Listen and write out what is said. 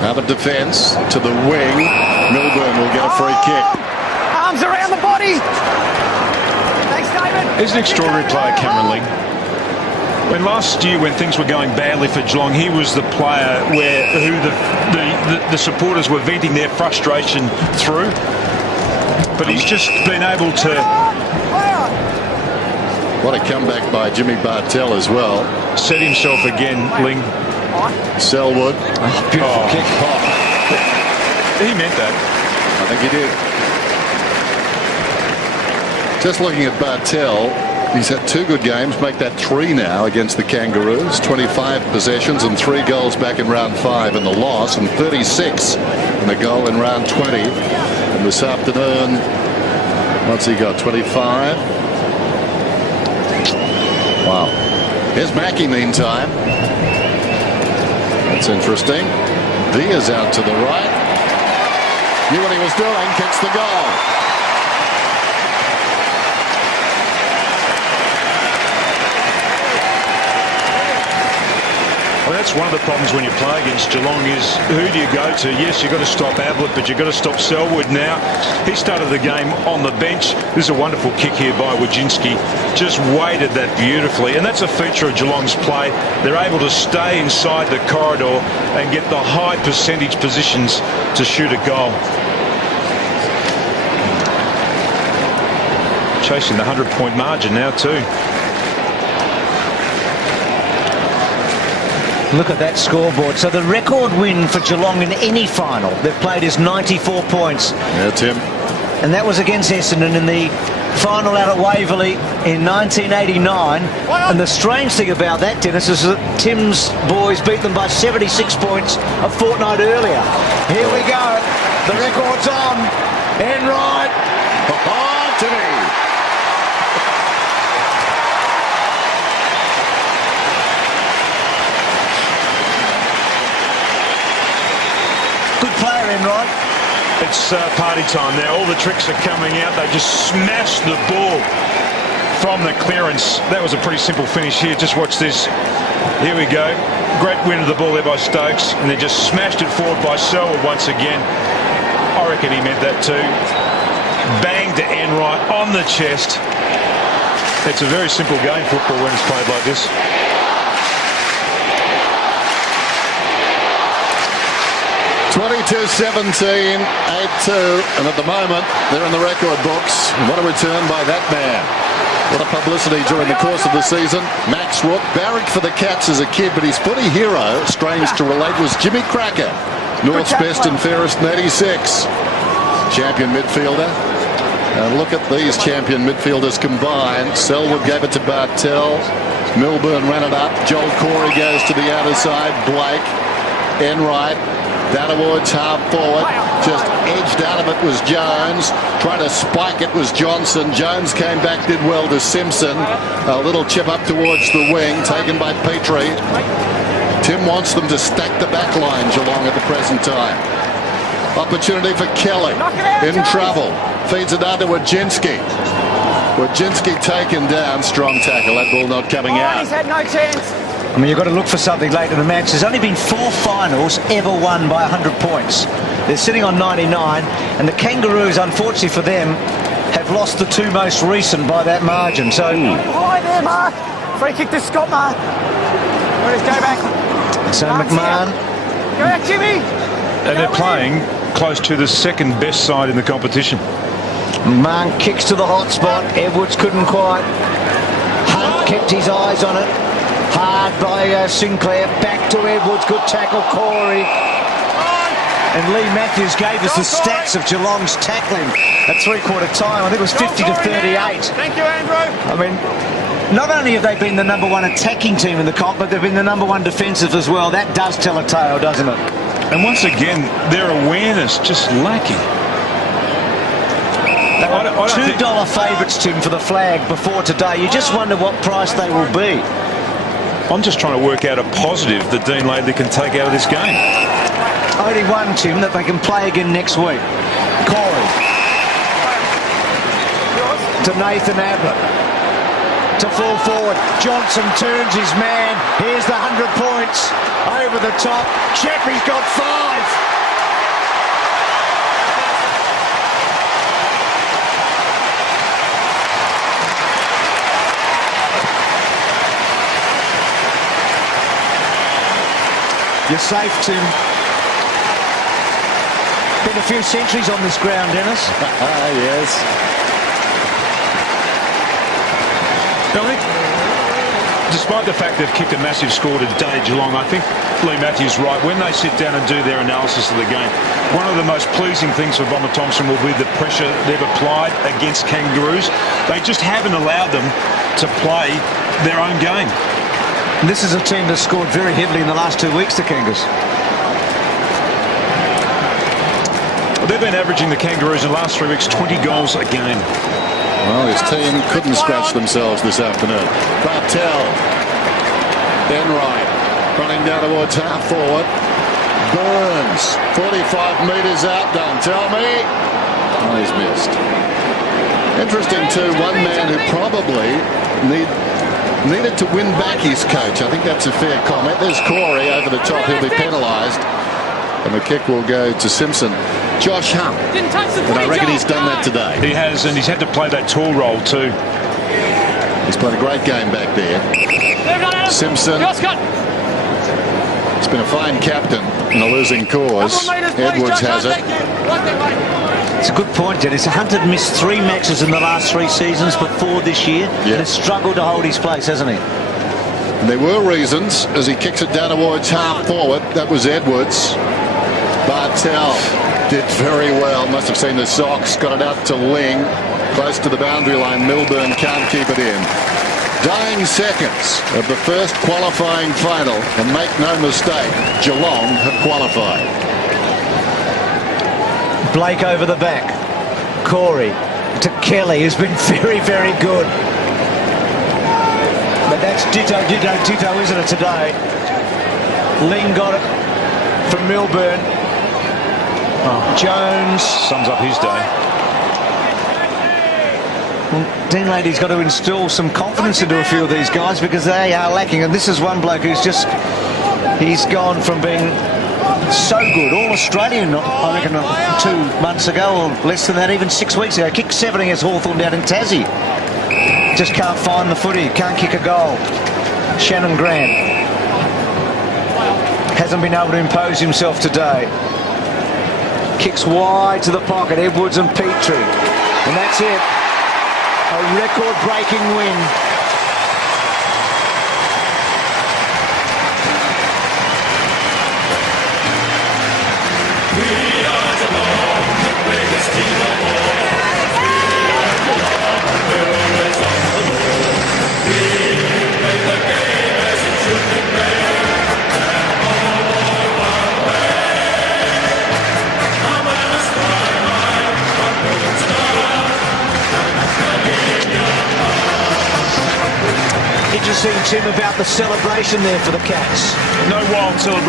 Have a defence to the wing. Milburn will get a free kick. Arms around the body. Thanks, David. He's an extraordinary player, Cameron Ling. When last year, when things were going badly for Geelong, he was the player who the supporters were venting their frustration through. But he's just been able to. What a comeback by Jimmy Bartell as well. Set himself again, Ling. Selwood. Beautiful kick. He meant that. I think he did. Just looking at Bartell, he's had 2 good games, make that 3 now against the Kangaroos. 25 possessions and 3 goals back in round 5 in the loss, and 36 in the goal in round 20. And this afternoon, what's he got? 25. Wow. Here's Mackey meantime. That's interesting. Diaz out to the right. Knew what he was doing, kicks the goal. Well, that's one of the problems when you play against Geelong is who do you go to? Yes, you've got to stop Ablett, but you've got to stop Selwood now. He started the game on the bench. This is a wonderful kick here by Wojcinski. Just weighted that beautifully, and that's a feature of Geelong's play. They're able to stay inside the corridor and get the high percentage positions to shoot a goal. Chasing the 100-point margin now too. Look at that scoreboard. So the record win for Geelong in any final they've played is 94 points. Yeah, Tim. And that was against Essendon in the final out at Waverley in 1989. And the strange thing about that, Dennis, is that Tim's boys beat them by 76 points a fortnight earlier. Here we go. The record's on. Enright. Oh, Timmy. Good player, Enright. It's party time now. All the tricks are coming out. They just smashed the ball from the clearance. That was a pretty simple finish here. Just watch this. Here we go. Great win of the ball there by Stokes. And they just smashed it forward by Selwood once again. I reckon he meant that too. Bang to Enright on the chest. It's a very simple game, football, when it's played like this. 22-17, 8-2, and at the moment they're in the record books. What a return by that man. What a publicity during the course of the season. Max Rook barracked for the Cats as a kid, but his footy hero, strange to relate, was Jimmy Cracker, North's best and fairest in 86. Champion midfielder. And look at these champion midfielders combined. Selwood gave it to Bartell. Milburn ran it up. Joel Corey goes to the outer side. Blake, Enright. Down towards half forward, just edged out of it was Jones. Trying to spike it was Johnson. Jones came back, did well to Simpson. A little chip up towards the wing, taken by Petrie. Tim wants them to stack the back line, Geelong, at the present time. Opportunity for Kelly, in trouble. Feeds it under Wojcinski. Wojcinski taken down, strong tackle. That ball not coming out. He's had no chance. I mean, you've got to look for something late in the match. There's only been 4 finals ever won by 100 points. They're sitting on 99, and the Kangaroos, unfortunately for them, have lost the 2 most recent by that margin. So, High there, Mark. Free kick to Scott, Mark. Go back. so McMahon. Go back, Jimmy. And they're playing close to the second best side in the competition. McMahon kicks to the hot spot. Edwards couldn't quite. Hunt kept his eyes on it. Hard by Sinclair. Back to Edwards. Good tackle, Corey. And Lee Matthews gave us the stats of Geelong's tackling at 3/4 time. I think it was 50 to 38. Thank you, Andrew. I mean, not only have they been the #1 attacking team in the comp, but they've been the #1 defensive as well. That does tell a tale, doesn't it? And once again, their awareness just lacking. They were $2 favourites, Tim, for the flag before today. You just wonder what price they will be. I'm just trying to work out a positive that Dean Laidley can take out of this game. Only one, Tim, that they can play again next week. Corey. To Nathan Ablett. to fall forward. Johnson turns his man. Here's the 100 points. Over the top. Chappie's got 5. You're safe, Tim. Been a few centuries on this ground, Dennis. Yes. I think, despite the fact they've kicked a massive score today, Geelong, I think Lee Matthews right. When they sit down and do their analysis of the game, one of the most pleasing things for Bomber Thompson will be the pressure they've applied against Kangaroos. They just haven't allowed them to play their own game. And this is a team that's scored very heavily in the last 2 weeks, the Kangas. They've been averaging, the Kangaroos, in the last 3 weeks, 20 goals a game. Well, his team couldn't scratch themselves this afternoon. Bartel. Enright running down towards half forward. Burns. 45 metres out, don't tell me. Oh, he's missed. Interesting, too, one man who probably needed to win back his coach. I think that's a fair comment. There's Corey over the top. He'll be penalised. And the kick will go to Simpson. Josh Hunt. And I reckon he's done that today. He has, and he's had to play that tall role too. He's played a great game back there. Simpson. He's been a fine captain in a losing cause. Edwards has it. It's a good point, Dennis. Hunt had missed 3 matches in the last 3 seasons before this year, and has struggled to hold his place, hasn't he? And there were reasons as he kicks it down towards half forward. That was Edwards. Bartel did very well. Must have seen the socks. Got it out to Ling. Close to the boundary line. Milburn can't keep it in. Dying seconds of the first qualifying final. And make no mistake, Geelong have qualified. Blake over the back. Corey to Kelly, who's been very, very good. But that's ditto, isn't it, today? Ling got it from Milburn. Jones sums up his day. Well, Dean Lady's got to instill some confidence into a few of these guys because they are lacking. And this is one bloke who's he's gone from being so good, all Australian, I reckon 2 months ago, or less than that, even 6 weeks ago. Kicked 7 against Hawthorn down in Tassie. Just can't find the footy, can't kick a goal. Shannon Grant hasn't been able to impose himself today. Kicks wide to the pocket, Edwards and Petrie. And that's it. A record-breaking win. Interesting, Tim, about the celebration there for the Cats. No wild celebration.